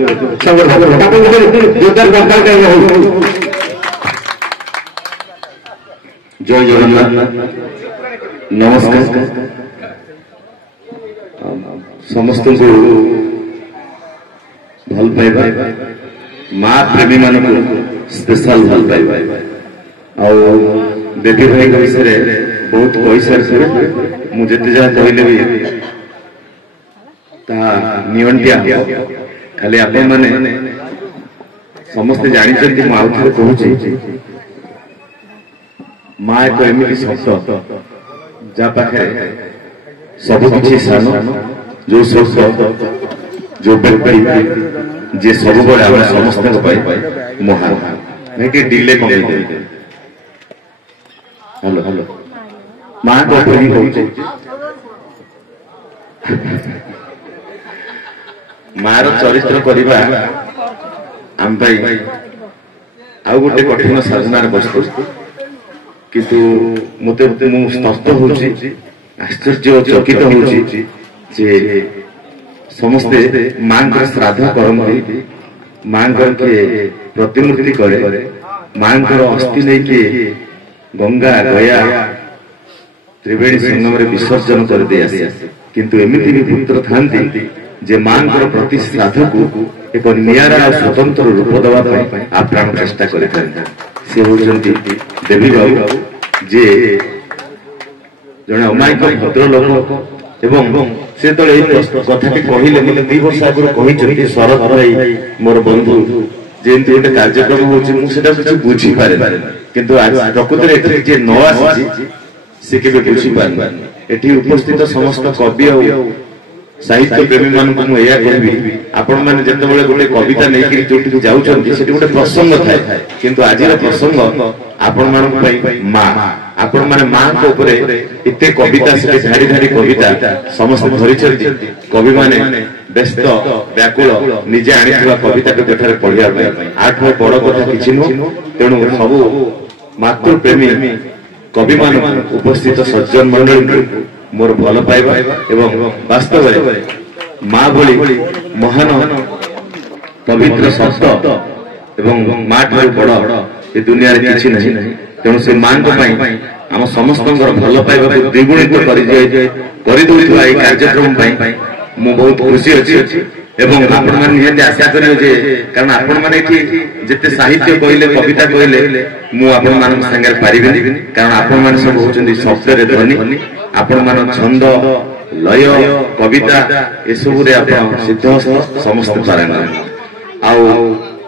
जय जगन्नाथ नमस्कार समस्त को भल पाइबा माँ प्रेमी मान स्पेशल भल पाइबा बेबी भाई विषय बहुत कही सारी मुझे जहाँ कहले भी नियंटिया खाली आप समस्ते जानते मुझे कहूँ माँ एक एमती शब्द जहाँ पाखे सबकि सान जो शब्द जो व्यक्ति जी सब बड़े आम समस्त महान भाई डिले कमे हेलो हेलो माँ को मार चरित्र करवा आम आउ गोटे कठिन साधनार वस्तु किंतु मते स्तब्ध होउची आश्चर्य चकित होउची जे समस्ते मां का श्राद्ध करती मां के प्रतिमूर्ति करे मां का अस्थि नहीं के गंगा गया त्रिवेणी संगम रे विसर्जन कर दे आसी किंतु एमिति भी पुत्र थांती जे मां का प्रति श्राद्ध को एक नियारा स्वतंत्र रूप देवा आप्राण चेष्टा कर से होती देवी बाबू जे जड़े अमायिक भद्र लोक एवं से कथा कहले मत 2 वर्ष आगे कही शरद भाई मोर बंधु जमी गोटे कार्यक्रम हो बुझी पारे किंतु प्रकृति जे न आसी से के बुझी पारे एटी उपस्थित समस्त कवि साहित्य प्रेमी मान कहबी आपण मैंने जिते गोटे कविता नहीं जो जाऊँगी गोटे प्रसंग थाए किंतु आज प्रसंग आपण मान माँ आपण मैंने माँ को इतने कविता से धाड़ी धाड़ी कविता समस्त धरी कवि माने व्यस्त व्याकुल निजे आनी कविता पढ़िया आठ बड़ कथा कि तेणु सबू मातृप्रेमी कवि मान उपस्थित सज्जन मंडल मोर भल पाइबा एवं वास्तव माँ भली महान पवित्र शब्द एवं माँ ठार बड़ ये दुनिया किसी नहीं तेणु से माँ आम समस्त भल पाइबा द्विगुणित कार्यक्रम मु बहुत खुशी अच्छी एवं आपण मैंने निहत आशा करेंगे कारण आपण मैंने जिते साहित्य कहले कविता कहले मुझे पारि कारण आपण मैंने सब होती शब्द ध्वनि आपण मान छंद लय कविता एसबू सिद्धहस्त समस्त पारे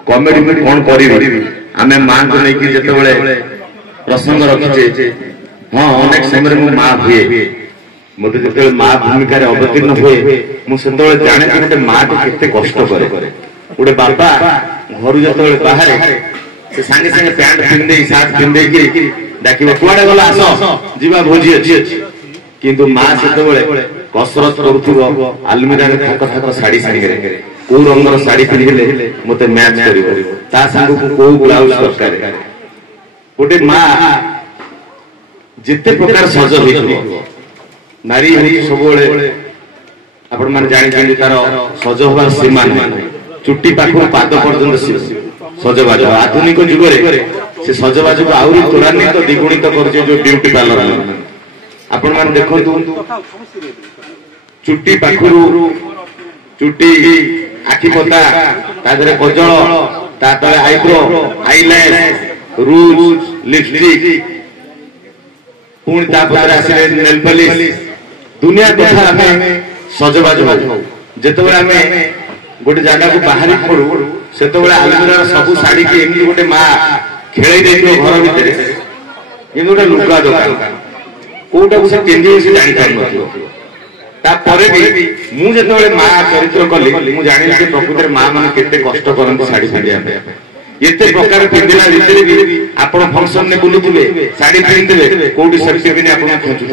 कमेडी में कौन करी आम माँ को लेकिन जिते प्रसंग रखीचे हाँ अनेक समय माँ हुए मत जो माँ भूमिका अवतीर्ण हुए मुझे जाने गोटे माँ के कष्ट करे गोटे बापा घर जो बाहर सागे सागे पैंट पिंधे सार्ट पिंधे डाक कुआड़े गला आस जीवा भोजी अच्छी किंतु माँ से कसरत कर आलमीरा थाक थाक शाढ़ी सागे कौ रंगर शाढ़ी पिंधे मत मैच कर कौ ब्लाउज दरकार गोटे माँ जिते प्रकार सज हो नारी सब आपण मैंने जानी तार सज हबार सीमा चुट्टी पाखु पाद पर्यंत सजबाज आधुनिक जुगे से सजबाज को आहरी त्वरान्वित द्विगुणित कर ब्यूटी पार्लर आपण मैंने देखु चुट्टी पाखु चुट्टी आखिपता तादरे कजल ता तले आईब्रो आईलैश रूज लिपस्टिक पुणी तापर आसिले नेल पॉलिश दुनिया कथा आम सजबाज हो जिते आम गोटे जगह को बाहर पड़ू से आलमीरा सब शाढ़ी की एमती गोटे माँ खेल घर भितर गोटे लुगा दुकान कौटा को पिंधि से जापार भी मुझे माँ चरित्र कली मुझे जानी प्रकृति माँ मान के कष्ट करते शाढ़ी पिंधा एत प्रकार पिंधला भितर भी आप फंक्शन में बुलुवे शाढ़ी पिंधे कौटी सेफ्टी पिन आप खेचुव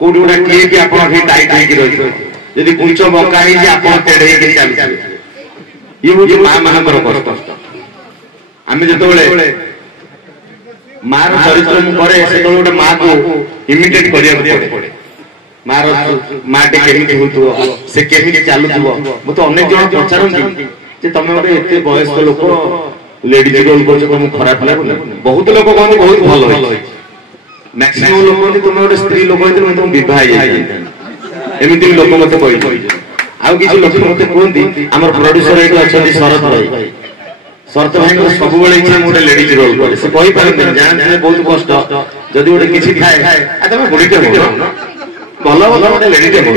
कौटी गोटा किए कि आप टाइट होगी कुंच बंका तेढ़े चलते ये हूँ माँ मान कष्ट आम जो माँ चरित्र करे से गोटे माँ को इमिटेट करा पड़े मार माटे केमिति होतुव से केमिति चालुतुव मु तो अनेक जन पचारंती जे तमे गोटे एते वयस्क लोक लेडीज रोल करछ तुम खराब लागुनी बहुत लोक कहନ୍ତି बहुत भलो होई मैक्सिमम लोक कहନ୍ତି तुम गोटे स्त्री लोक होइते तुम विवाह जाई एमिति लोक मते कहि आउ किछि लोक मते कहନ୍ତି हमर प्रोड्यूसर एठी अछंती शरत भाई शरत भाई को सब बेले इच्छा मोटे लेडीज रोल करे से कहि पारन जानते बहुत कष्ट जदि गोटे किछि थाए आ तमे बुढीटे हो भलो भलो गोटे लेडीटे हो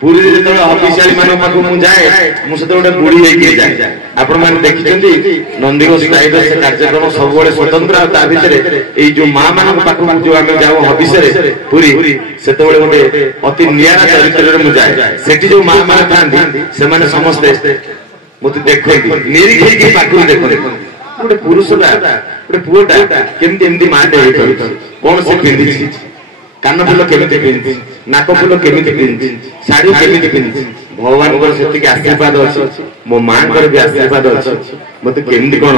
पूरी जो अफिसियाली मान पाखु मु जाए मुझे गोटे बुढ़ी होगी जाए आपण मैंने देखिए नंदीघोष टाइप से कार्यक्रम सब स्वतंत्र भितर जो माँ मान पाखु जो आम जाऊ अफिस पूरी से गोटे अति निरा चरित्र में जाए से जो माँ मैंने था समस्ते मत देखते निरीक्षी पाखु देखते गोटे पुरुषटा गोटे पुओटा केमती माटे कौन से पिंधि कान फुल केमिति पिंधि नाक फुल केमिति पिंधि साड़ी केमिति पिंधि भगवान को सेति आशीर्वाद अछि मो मां कर भी आशीर्वाद अछि मते केमिति कोन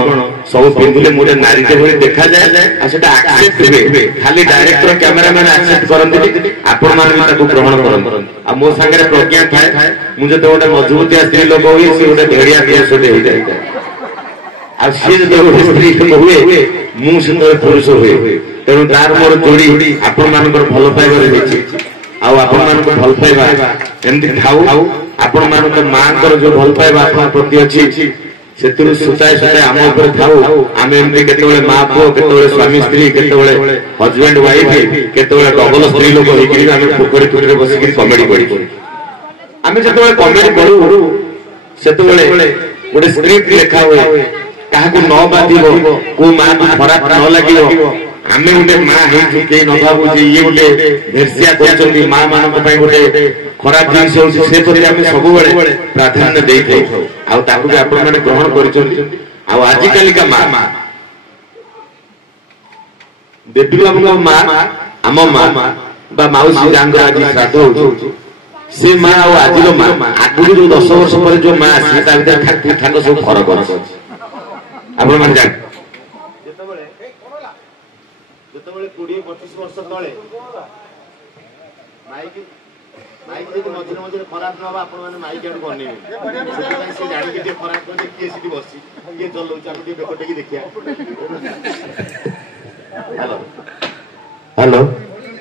सब पिंधिले मोरे नारी के भली देखा जाए आ सेटा एक्सेप्ट हेबे खाली डायरेक्टर कैमरामैन एक्सेप्ट करंती आपण मान भी ताको ग्रहण करन आ मो संगे प्रज्ञा थाए मु जते गोटे मजबूत स्त्री लोक होई से गोटे ढेड़िया केस होई जाय आ से जते गोटे स्त्री लोक हुए मु सुंदर पुरुष हुए तेणु तार मोर जोड़ी आपण मानकर भल पाइबार आपण मान भल पाइबा एमती थाऊ आपण मान मां जो भल पाइबा आपण प्रति अच्छी से सुताए सुताए आम उपर थाऊ आम एमती केतबेले मां पुओ केतबेले स्वामी स्त्री केतबेले हजबैंड वाइफ केतबेले डबल स्त्री लोक होइकरी आम पोखरी तुरे बसिकरी कॉमेडी करी आम जतबेले कॉमेडी करू सेतबेले गोटे स्क्रिप्ट लिखा हुए काहाकू न बाधिबो को मां खराब न लागिबो आमे गोटे माँ है न भावुँ ये गोटे भेसिया कर माँ मान गोटे खराब जिन सब प्राधान्य दे ग्रहण कर आजिका माँ बेबी बाबू माँ आम माँ माउसी जांगर आज श्राद्ध हो से माँ आज माँ आगुरी जो 10 वर्ष पर जो माँ आसी भितर सब फरक अच्छे आप 20-25 वर्ष तले माइक माइक जदि मझे मझे खराब न हो आपण माने माइक आडू बनेबे से गाड़ी के खराब कर के सिटी बसी के चलौ चालू के बेकोटे की देखिया हेलो हेलो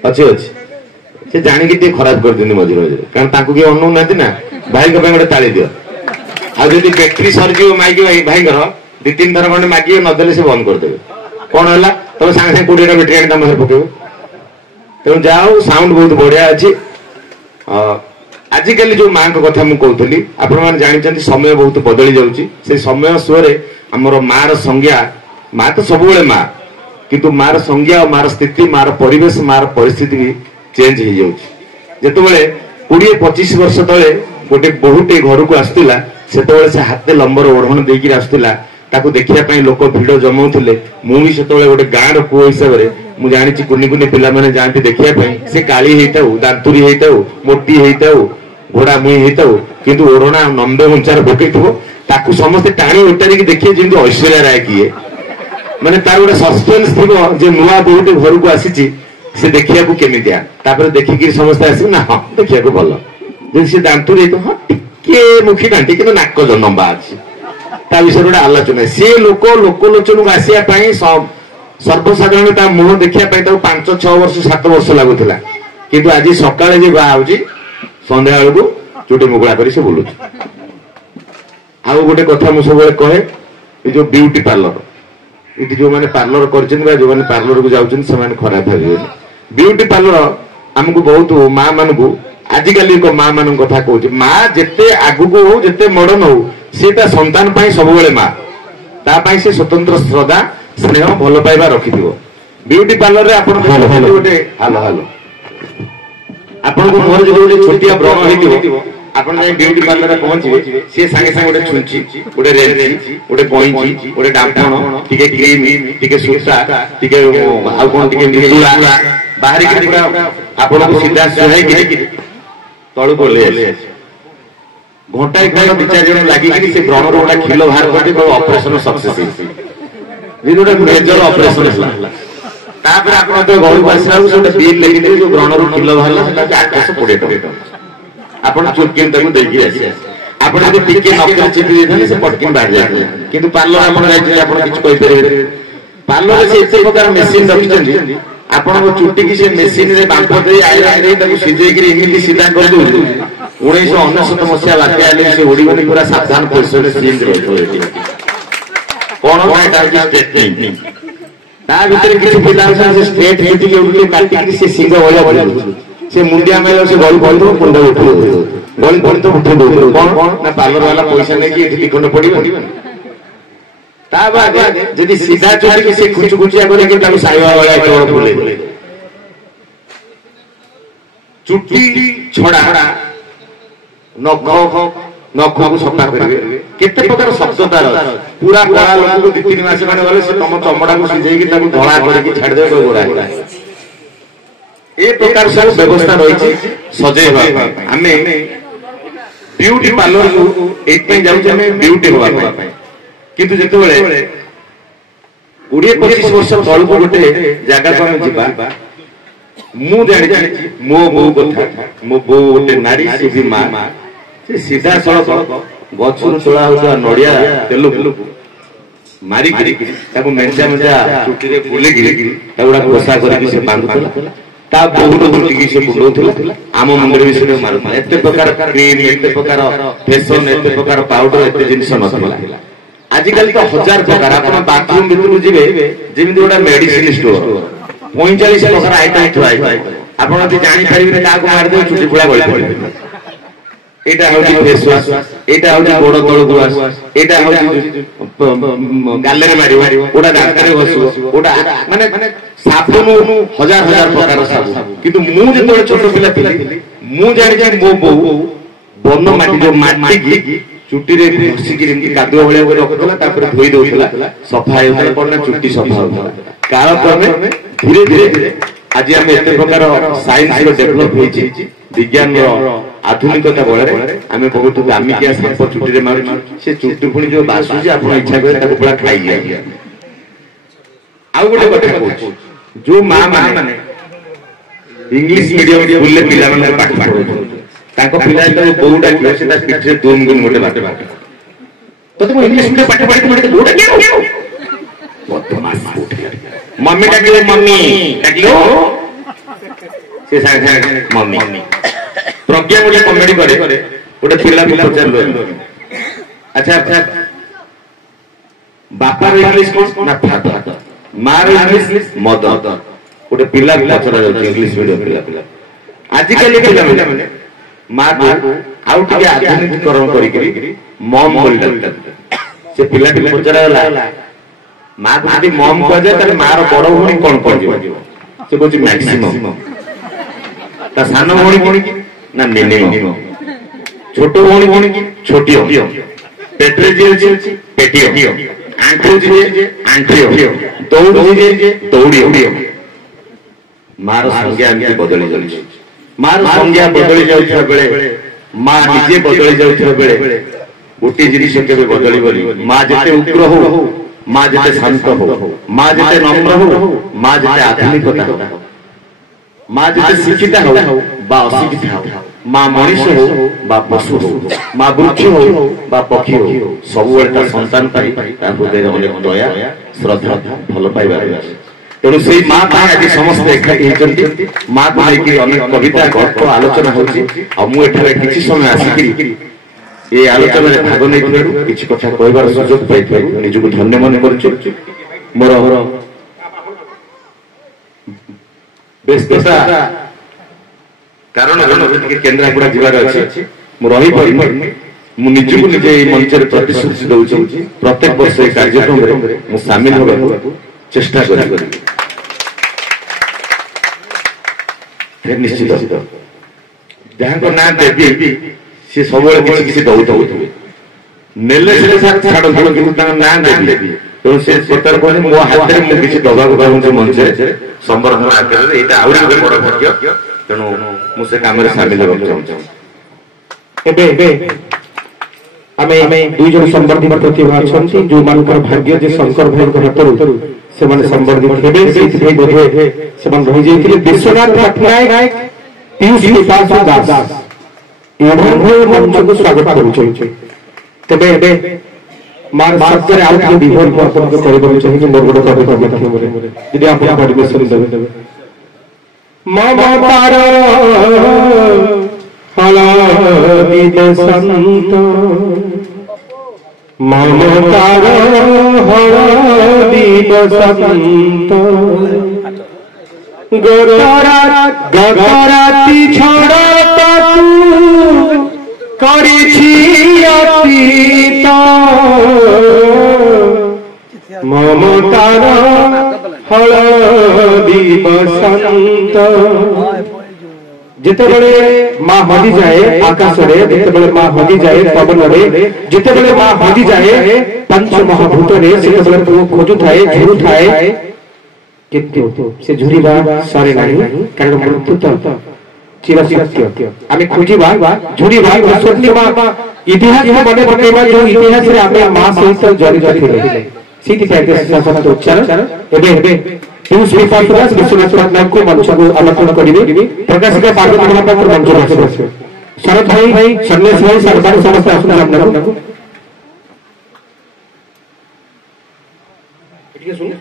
अच्छे अच्छे से जानी के खराब कर दिनी मझे मझे कारण ताकू के अनु नाती ना भाई के गोटे ताली दियो आ जदि बैटरी सर जो माइक भाई घर 2-3 थर खंडे मागिए न देले से बंद कर देबे कौन है तुम सांगे सांगे 20 बैटरी आनी तुम पकेब तेणु जाओ साउंड बहुत बढ़िया अच्छी आजिकल जो माँ कथा मुझे कहती आपण जानते समय बहुत बदली जाऊँगी समय सुरे आमर माँ संज्ञा माँ तो सब माँ किंतु माँ संज्ञा और माँ स्थिति माँ परिवेश माँ परिस्थिति भी चेंज हो जाते 20-25 वर्ष तले गोटे बहुटे घर को आसला से हाथे लंबर ओढ़ण देकर आसला ताको देखिया लोक भिड़ जमाउले मुझे से गोटे गाँव पुओ हिसाब से मुझे जानी कुनि कुनि पिला माने जाती देखिया से काली होता दांतुरी होता मोटी होता घोड़ा मुई होता किंतु ओढ़णा 90 उंचार बोके ताकू समस्ते टाणी उतारिक देखिए जमी ऐश्वर्या राय किए माने तार गोटे सस्पेन्स थी नुआ बोटे घर को आसी से देखिया केमितिया देखिक समस्ते आस ना हाँ देखिया भल सी दांतुरी हाँ टिके मुखी दांटी कि नाक लंबा अच्छी ता विषय गोटे आलोचना सी लोक लोकलोचन को आसापी सर्वसाधारण मुह देखा 5-6 वर्ष 7 वर्ष लगुला किंतु आज सकाଳେ जे बाहा होची संध्या बेलू चुटी मुकुड़ा कर बुलू आउ गोटे कथा मुझे सब कहे ये जो ब्यूटी पार्लर ये जो मैंने पार्लर कर जो मैंने पार्लर को जाऊँ से खराब भावे ब्यूटी पार्लर आमको बहुत माँ मान को आजिकल माँ मान कथा कहूँ माँ जिते आगू हो जिते मॉडर्न हो सीटा संतान सब माँ तापाई से स्वतंत्र श्रद्धा स्नेह भल पाइबा रखि ब्यूटी पार्लर गोटे हालो हालो आपन को मोर जो गोटे छोटिया ब्रण हो आपन ब्यूटी पार्लर पहुंचे सी सांगे सांगे गोटे छुंची गोटे रेंची गोटे कईची गोटे डांपण टिके क्रीम टिके सुता टिके आ कोन टिके मिलुला बाहरी के पूरा आपन को सीधा सुहाई के तळु को ले घंटाए खंड 2-4 जन लगी से ब्रण गोटा खिल बाहर करके ऑपरेशन सक्सेस गोटे मेजर ऑपरेशन तापर आपण तो घर आसला गोटे बिल लिखिले जो ग्रहण किलो बाहर 820 टका आपण चुटकिन ताकू देखि आसी आपण जो टिके नकल चिपी देथले से पटकिन बाहर जाय किंतु पार्लर आपण जाय आपण किछ कहि परबे पार्लर से एते प्रकार मशीन रखिछन आपण को चुट्टी की से मशीन रे बांप दे आयरन रे ताकू सिजे गिरी इमिति सीधा कर दउ 1999 मसिया बाकी आले से ओडीबनी पूरा सावधान परिसर सीन रहतो कोन बाटा की स्टेटमेंट ता भीतर किछ पिला से स्टेट हेती के उठे काटी की से सिंग होया बोल से मुंडिया मेलो से गल बोल दो कुंड उठो गल बोल तो उठे दो कोन ना पार्लर वाला पैसा नै कि एठी कुंड पड़िबो ता बाद जदी सीधा चोटी के से कुछ कुचिया करे के ताको साइवा वाला एतो बोले चुट्टी छड़ा नख नख को सफा करिवे केते प्रकार शब्दता पूरा कला लोक को 2-3 मास माने वाले से तम चमड़ा को सिजेई कि ताको धळा करके छाड़ दे गोरा ए प्रकार सब व्यवस्था रही सजेवा हमें ब्यूटी पार्लर को एक पे जाउ जे हमें ब्यूटी होवा पाए किंतु जेते बेले 20-25 वर्ष तल को गोटे जागा को हम जिबा मु जानि मो बो कथा मो बो गोटे नारी से भी मां से सीधा सड़क गछुर चोला होता नड़िया तेलु मारी गिरी ताको मेंचा मेंचा चुटी रे फुले गिरी ताउडा कोसा करके से बांधुतला ता बहुत चुटी की से बुंडौतला आम मुंडरे भी से मारुतला एते प्रकार क्रीम एते प्रकार फेशन एते प्रकार पाउडर एते जिंस नथला आजिकल तो 1000 प्रकार आपण बाथरूम भीतर जिवे जेमिति गोटा मेडिसिन स्टोर 45 प्रकार आइटम थुआई आपण जति जानि परिबे का को मार दे चुटी फुला गळी पड़े एटा होती फेस वाश एटा होती गोड़ तळ गुआस एटा होती गाले रे मारी ओडा दांतरे घसु ओडा माने साबुन 1000 प्रकार साबुन किंतु मु जे छोटो पिला पिली मु जानि जे मो बो बन माटी जो माटी की चुटी रे घसी की इनकी कादुआ भले को रखतला तापर धोई दोतला सफा होतला पड़ना चुटी सफा होतला काल क्रमे धीरे धीरे आज हम एते प्रकार साइंस रो डेवलप होईची विज्ञान रो आधुनिकता बळे आमे बहुत दामिकिया सांप चुटी रे मारू से चुटी पुणी जो बासु जे आपण इच्छा करे ताको पूरा खाई जाय आउ गोटे कथा कहू जो मां माने इंग्लिश मीडियम स्कूल ले पिला माने पाठ पढो ताको पिला तो बोउडा कियो से ता पिठरे दोन गुण मोटे बाटे बाटे तो तुम इंग्लिश मीडियम पाठ पढी मोटे बोउडा कियो बदमाश मम्मी डाकिलो मम्मी डाकिलो से साथे मम्मी प्रज्ञा मुझे कमेडी करे गोटे पिला को पचार लो अच्छा बापा रो इंग्लिश कोन ना फादर मां रो इंग्लिश मदर गोटे पिला को पचार जाउ इंग्लिश मीडियम पिला आज कल के पिला मां को आउट के आधुनिकीकरण करी मॉम बोल डाक्टर से पिला के पचारला मां को यदि मॉम कह जाए त मां रो बड़ भणी कोन कर दियो से कहू मैक्सिमम ता सानो भणी ना मिनिमम छोटो भणी की छोटियो पेट्रे जे पेटियो आंठो जे आंठियो दौड़ जे दौड़ियो मां रो संज्ञा एमती बदली जाउछ मां रो संज्ञा बदली जाउछ बेले मां निजे बदली जाउछ बेले गोटे जिनिस केबे बदली बली मां जते उग्र हो मां जते शांत हो मां जते नम्र हो मां जते आधुनिकता हो मां जते शिक्षिता हो बा अशिक्षिता हो मां मनुष्य हो बा पशु हो मां वृक्ष हो बा पक्षी हो सब बेले संतान पाई ता हृदय अनेक दया श्रद्धा भल पाइबार तेणु से मां आज समस्त एकाठी होती मां को लेकिन अनेक कविता गल्प आलोचना होची और मु एठारे किछि समय आसिकरी ये आलोचना रे भाग नै थिलु किछि कथा कहबार सुयोग पाइथलु निजको धन्य मन करछु मोर व्यस्तता कारण के केन्द्रापड़ा जीवार अछि मु रही परि मु निजको निजे मंच रे प्रतिश्रुति दउछु प्रत्येक वर्ष ए कार्यक्रम रे मु शामिल होबा चेष्टा करी फिर निश्चित जहां को ना देबी से सब किसी किसी दौड़ नेले से छाड़ छाड़ कि ना देबी तो से सतर को मो हाथ रे मु किसी दबा को पाऊं मंच रे संबर्धन आकर एटा आउरी गोटे बड़ भाग्य तेणु मु से काम रे शामिल होबा चाहूं एबे आमे दुई जन संबर्धित प्रतिभा अछंती जो मानकर भाग्य जे शंकर भाई को हातरू से माने संबर्धित हेबे सेति भाई बोधे से मन रहि जेतिले विश्वनाथ पटनायक पीयूष विकास दास एवं मंच को स्वागत करू छै तबे मार शब्द रे आउट के विभोर को अपन को करबो छै कि मोर गोटे कविता माध्यम रे यदि आपण परमिशन देबे ममतार हलादि बसंत ममतार हलादि बसंत गतराती छड़ा ताकू करिछि अतीत ममतार हलादि बसंत जितेबले मां हजी जाए आकाश रे जितेबले मां हजी जाए पवन रे जितेबले मां हजी जाए पंच महाभूत रे जितेबले तो खोजु थाए झुरु थाए किंतु से झुरीबा सरे नाही कारण मृत्यु तो चिर सत्य आमे खोजिबा झुरीबा स्वर्णिमा इतिहास में मने पकेबा जो इतिहास रे आमे मां सहित जड़ित थिले सीति पाइते शब्द उच्चारण एबे पीयूष विकास दास विश्वनाथ पटनायक को मंच को आमंत्रण करिवे प्रकाश का पार्वती महापात्र मंच पर आसे शरद भाई सन्यास भाई सरदार समस्त आसन सामने को ठीक है सुन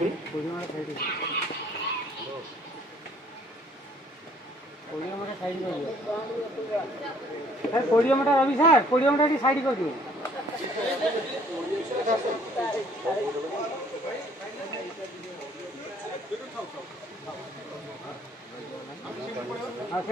podium Ravi sir podium side कर दियो हाँ